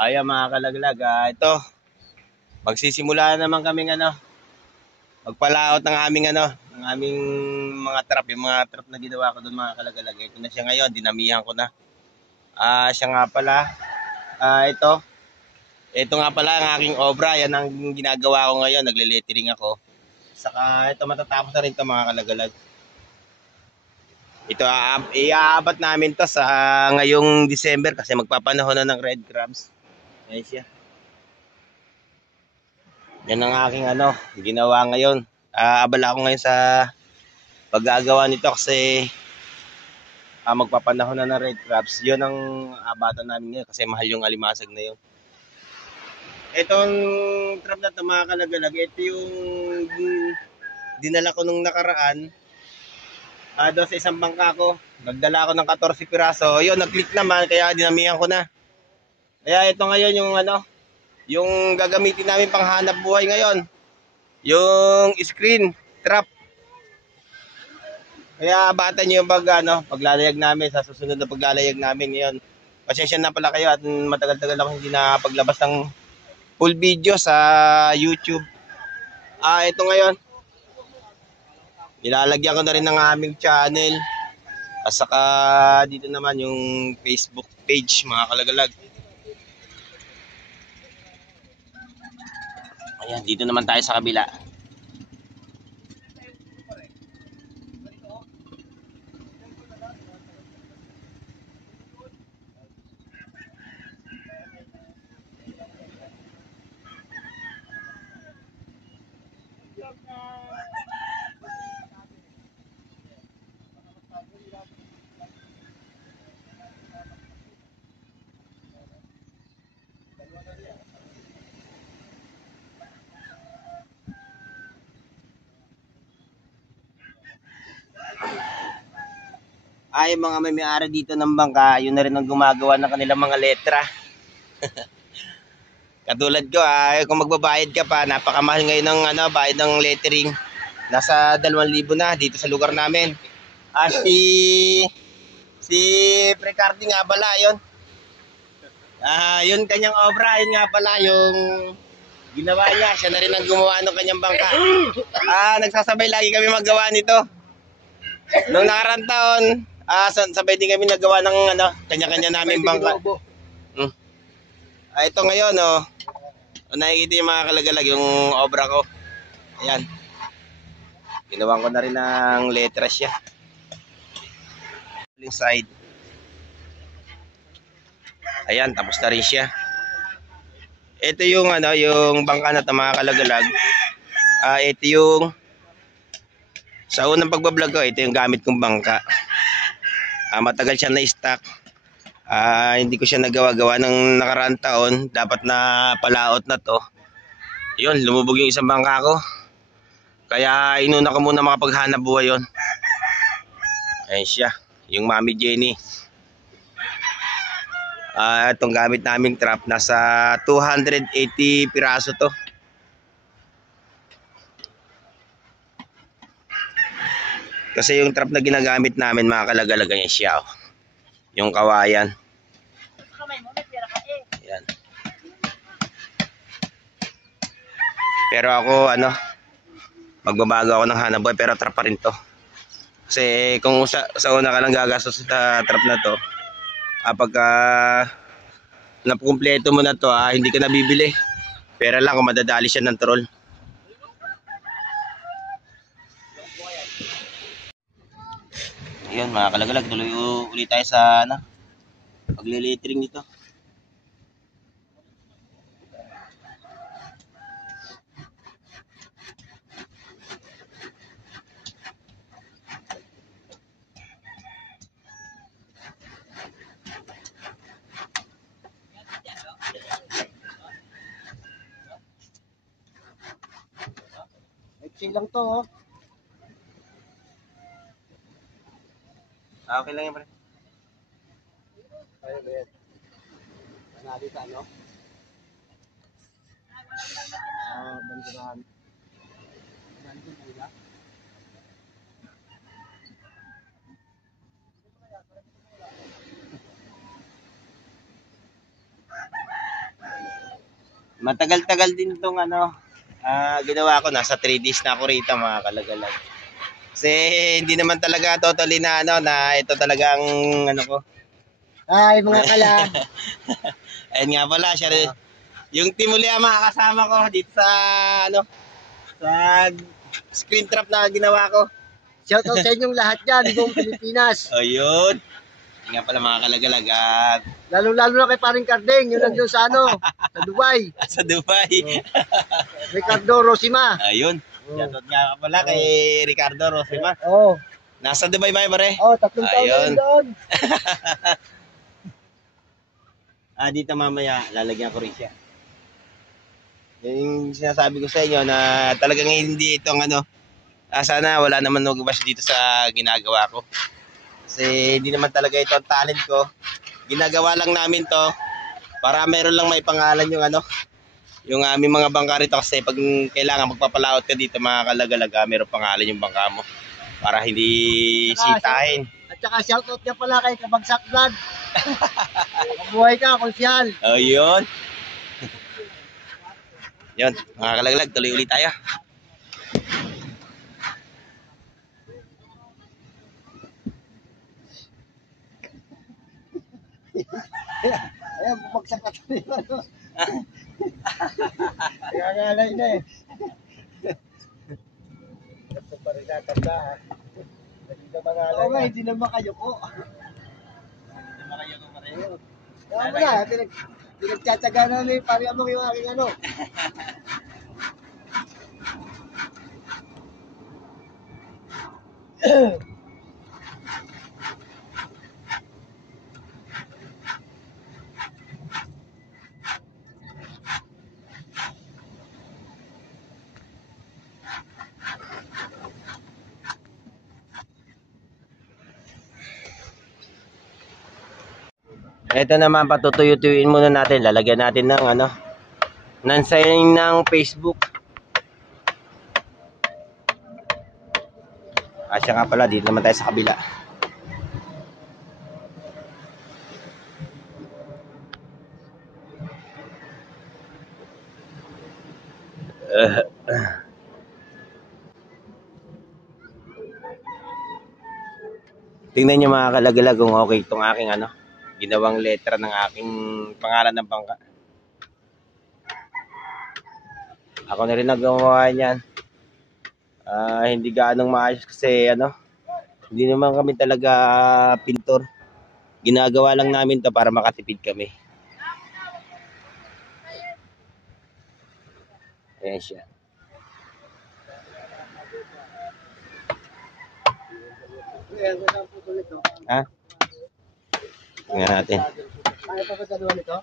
Ayan mga kalaglag, ito, magsisimula na naman kaming magpalaot ng aming ng aming mga trap, yung mga trap na ginawa ko doon mga kalaglag. Ito na siya ngayon, dinamihan ko na. Siya nga pala, ito nga pala ang aking obra, yan ang ginagawa ko ngayon, nagle-lettering ako. Saka ito matatapos na rin ito mga kalaglag. Ito, iaabat namin to sa ngayong December kasi magpapanahon na ng red crabs. Ayan siya. Yan ang aking ginawa ngayon. Abala ako ngayon sa paggagawa nito kasi magpapanahon na ng red crabs. Yun ang abatan namin ngayon kasi mahal yung alimasag na yun. Itong trap na ito mga kalagalag, ito yung dinala ko nung nakaraan. Doon sa isang bangka ko, nagdala ako ng 14 piraso. Yun, nag-click naman, kaya dinamihan ko na. Kaya ito ngayon yung gagamitin namin pang hanap buhay ngayon. Yung screen trap. Kaya bata nyo yung paglalayag namin sa susunod na paglalayag namin ngayon. Pasensya na pala kayo at matagal-tagal ako hindi nakapaglabas ng full video sa YouTube. Ito ngayon. Nilalagyan ko na rin ng aming channel. At saka dito naman yung Facebook page mga kalagalag. Ayan, dito naman tayo sa kabila. Yung mga may-ari dito ng bangka, yun na rin ang gumagawa ng kanilang mga letra. Katulad ko, kung magbabayad ka pa, napakamahal ngayon ng bayad ng lettering. Nasa 2,000 na dito sa lugar namin. Si Precardi nga pala, yun. Yun kanyang obra, yun nga pala, yung ginawa niya. Siya na rin ang gumawa ng kanyang bangka. Nagsasabay lagi kami maggawa nito. Noong nakarang taon, sabay din kami nagawa ng kanya-kanya namin bangka. Ito ngayon, nakikita yung mga kalagalag, yung obra ko. Ayan. Ginawan ko na rin ng letra siya. Side. Ayan, tapos na rin siya. Ito yung yung bangka na mga kalagalag. Ito yung sa unang pagbablog ko, ito yung gamit kong bangka. Matagal siya na-stock. Hindi ko siya nagawa-gawa ng nakaraang taon. Dapat na palaot na to. Yun, lumubog yung isang bangka ko. Kaya inuna ko muna makapaghanap buhay yun. Ayan siya, yung Mami Jenny. Itong gamit naming trap, nasa 280 piraso to. Kasi yung trap na ginagamit namin mga kalagalag, yan siya. Yung kawayan. Yan. Pero ako magbabago ako ng hanap buhay, pero trap pa rin to. Kasi kung sa una ka lang gagastos sa trap na to, pagka napukumpleto mo na to, hindi ka nabibili. Pera lang kung madadali siya ng troll. Ayun mga kalagalag, tuloy ulit tayo sa pagle-lettering nito. Exhale lang to, okay lang yan, pre. Ayun, ayun. Manali ka, bandurahan. Manali ka, pula. Matagal-tagal din tong ano, ginawa ko. Nasa 3 days na ako rito mga kalagalag. Kasi hindi naman talaga totally na ano, na ito talaga ang ano ko. Ay, mga kalag. Ayun nga pala, siya rin. Yung team uli ang mga kasama ko dito sa ano, sa screen trap na ginawa ko. Shoutout sa inyong lahat dyan, buong Pilipinas. Ayun. Ayun nga pala mga kalagalag. Lalo-lalo na kay Paring Carding, yun nandun sa ano, sa Dubai. Sa Dubai. Ricardo Rosima. Ayun. Shoutout nga pala kay Ricardo Rosima. Oo. Nasa Dubai ba pare? Oh, 3 taon na Ayun. rin doon. Dito mamaya, lalagyan ko rin siya. Yung sinasabi ko sa inyo na talagang hindi itong ano, sana wala naman nagbash dito sa ginagawa ko. Kasi hindi naman talaga ito ang talent ko. Ginagawa lang namin to para meron lang may pangalan yung ano, yung aming mga bangka rito. Kasi pag kailangan magpapalaot ka dito mga kalagalaga, meron pangalan yung bangka mo para hindi sitahin. At saka shoutout niya pala kay Kabagsak Vlog. Mabuhay ka, konsyal. Ayun. Yun, mga kalaglag, tuloy ulit tayo. Ayan, bumagsak ka tayo. Kaya ngalay na eh. Ito pa rin natandahan. Oo nga, hindi naman kayo po. Kaya mo na, pinagtsatsaga namin, pari among yung aking ano. Ito naman, patutuyo-tuyuin muna natin. Lalagyan natin ng ano, ng sign ng Facebook. Siya nga pala, dito naman tayo sa kabila. Tingnan nyo mga kalagalag kung okay itong aking ano, ginawang letra ng aking pangalan ng bangka. Ako na rin nagawa niyan. Hindi gaanong maayos kasi ano, hindi naman kami talaga pintor. Ginagawa lang namin to para makatipid kami. Ayan siya. Ha? Tingnan natin. Kaya pa ba dalawa nito?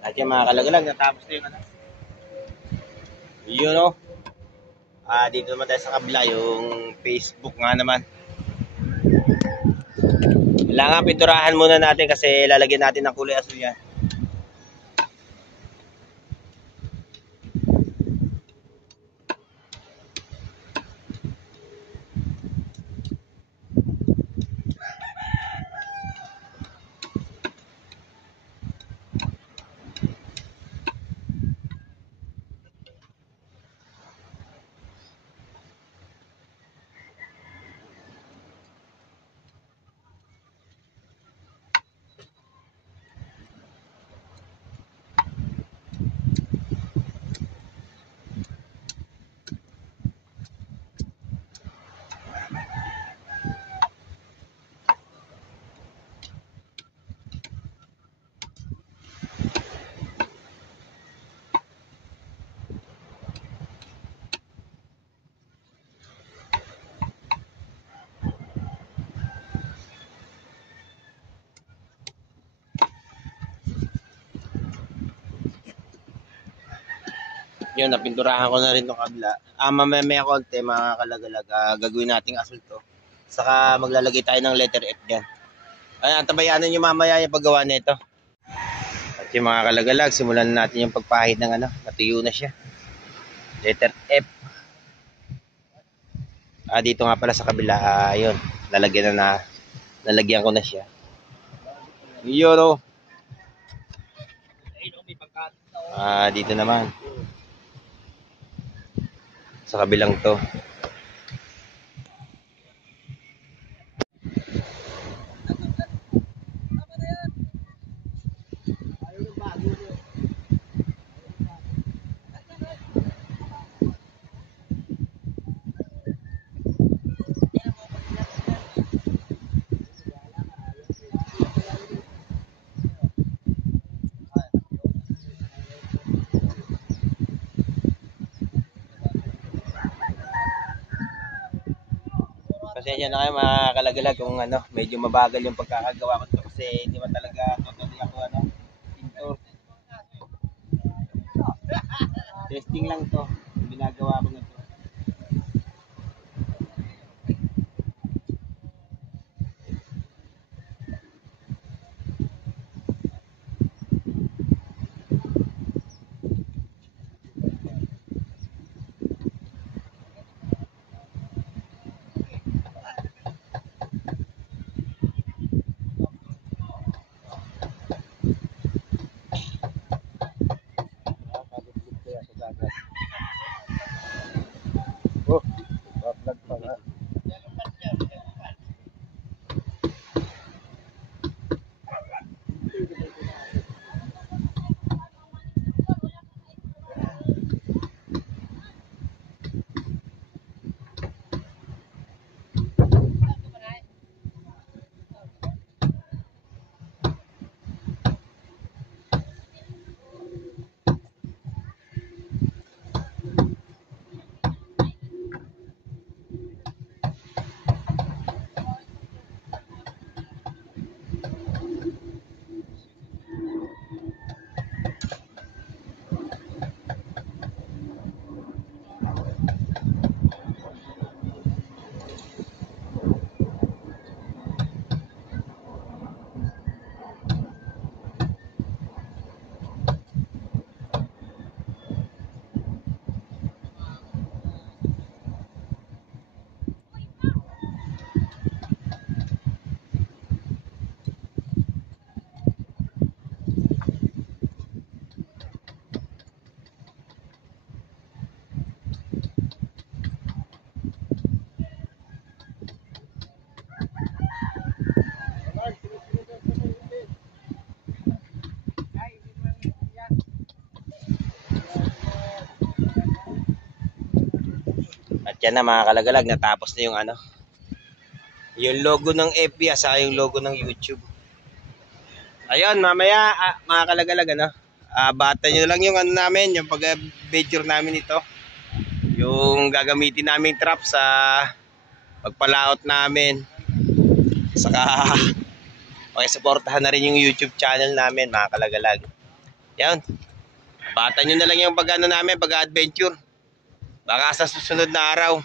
At yung mga kalagalag, natapos na yung ano. Yun o. Dito naman tayo sa kabila, yung Facebook nga naman. Kailangan pinturahan muna natin kasi lalagyan natin ng kulay asul yan. Yun, napinturahan ko na rin itong kabila. Mamaya konti mga kalagalag, gagawin nating asul to. Saka maglalagay tayo ng letter F dyan. Ayan, tabayanan nyo mamaya yung paggawa nito. At yung mga kalagalag, simulan na natin yung pagpahid ng ano, natuyo na siya. Letter F. Dito nga pala sa kabila, yun, nalagyan ko na siya. Yun o. Dito naman. Sa kabilang to. Pasensya na kayo mga kalagalag kung ano, medyo mabagal yung pagkakagawa ko ito kasi hindi man talaga totally ako ano, pintor. Testing lang to, ginagawa ko na to. Oh, vlog pa nga. Yan na mga kalagalag, natapos na yung ano, yung logo ng FB sa yung logo ng YouTube. Ayun, mamaya mga kalagalag ano, bata nyo lang yung ano namin, yung pag-venture namin ito. Yung gagamitin naming trap sa pagpalaot namin. Saka pakisuportahan na rin yung YouTube channel namin mga kalagalag. Yan. Bata nyo na lang yung pag-ano namin, pag-adventure. Baka sa susunod na araw.